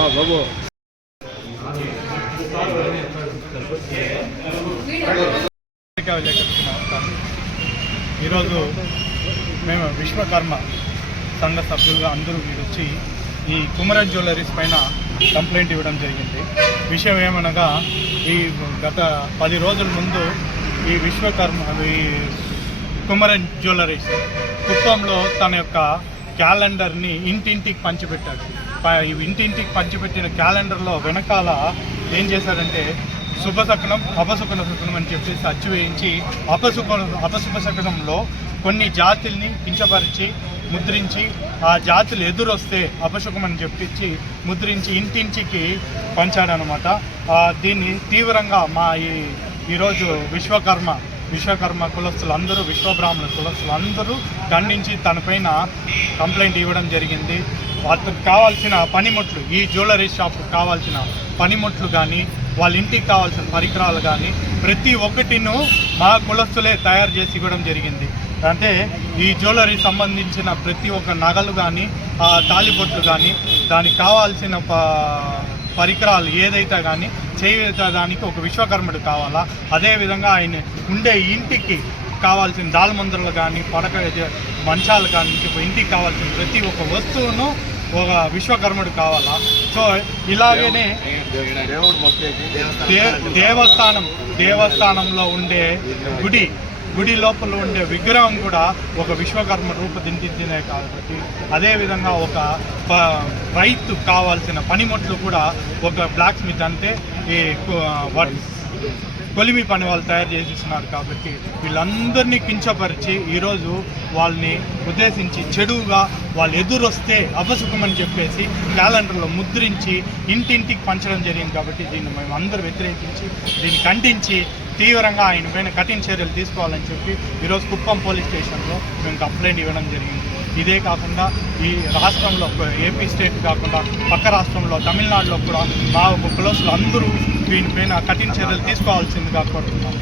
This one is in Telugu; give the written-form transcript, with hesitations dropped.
బాబు ఈరోజు మేము విశ్వకర్మ సంఘ సభ్యులుగా అందరూ మీరు వచ్చి ఈ కుమరన్ జ్యువెలరీస్ పైన కంప్లైంట్ ఇవ్వడం జరిగింది. విషయం ఏమనగా ఈ గత 10 రోజుల ముందు ఈ కుమరన్ జ్యువెలరీస్ కుప్పంలో తన యొక్క క్యాలెండర్ని ఇంటింటికి పంచిపెట్టాడు. ఇంటింటికి పంచిపెట్టిన క్యాలెండర్లో వెనకాల ఏం చేశారంటే శుభశకనం అపశకున శకనం అని చెప్పేసి అచ్చు వేయించి అపశుభ శకనంలో కొన్ని జాతుల్ని కించపరిచి ముద్రించి ఆ జాతులు ఎదురొస్తే అపశకునం అని చెప్పించి ముద్రించి ఇంటింటికి పంచాడనమాట. దీన్ని తీవ్రంగా మా ఈరోజు విశ్వకర్మ కులస్తులు అందరూ, విశ్వబ్రాహ్మణ కులస్తులు అందరూ ఖండించి తనపైన కంప్లైంట్ ఇవ్వడం జరిగింది. అతనికి కావాల్సిన పనిముట్లు, ఈ జ్యువెలరీ షాప్కి కావాల్సిన పనిముట్లు కానీ వాళ్ళ ఇంటికి కావాల్సిన పరికరాలు కానీ ప్రతి ఒక్కటిను మా కులస్తులే తయారు చేసి ఇవ్వడం జరిగింది. అంటే ఈ జ్యువెలరీ సంబంధించిన ప్రతి ఒక్క నగలు కానీ తాళిబొట్లు కానీ దానికి కావాల్సిన పరికరాలు ఏదైతే కానీ చేయడానికి ఒక విశ్వకర్ముడు కావాలా. అదేవిధంగా ఆయన ఉండే ఇంటికి కావాల్సిన దాల్మందరలు కానీ మంచాలు కానీ ఇంటికి కావాల్సిన ప్రతి ఒక్క వస్తువును ఒక విశ్వకర్ముడు కావాలా. సో ఇలాగనే దేవస్థానంలో ఉండే గుడి లోపల ఉండే విగ్రహం కూడా ఒక విశ్వకర్మ రూపొందించినే కాబట్టి, అదేవిధంగా ఒక రైతు కావాల్సిన పనిముట్లు కూడా ఒక బ్లాక్ స్మిత్ అంటే ఈ కొలిమి పని వాళ్ళు తయారు చేసిస్తున్నారు. కాబట్టి వీళ్ళందరినీ కించపరిచి ఈరోజు వాళ్ళని ఉద్దేశించి చెడుగా వాళ్ళు ఎదురొస్తే అపశుకమని చెప్పేసి క్యాలెండర్లో ముద్రించి ఇంటింటికి పంచడం జరిగింది. కాబట్టి దీన్ని మేము అందరూ వ్యతిరేకించి దీన్ని ఖండించి తీవ్రంగా ఆయన పైన కఠిన చర్యలు తీసుకోవాలని చెప్పి ఈరోజు కుప్పం పోలీస్ స్టేషన్లో మేము కంప్లైంట్ ఇవ్వడం జరిగింది. ఇదే కాకుండా ఈ రాష్ట్రంలో ఏపీ స్టేట్ కాకుండా పక్క రాష్ట్రంలో తమిళనాడులో కూడా మా కులస్తులు అందరూ దీనిపైన కఠిన చర్యలు తీసుకోవాల్సిందిగా కోరుతున్నాం.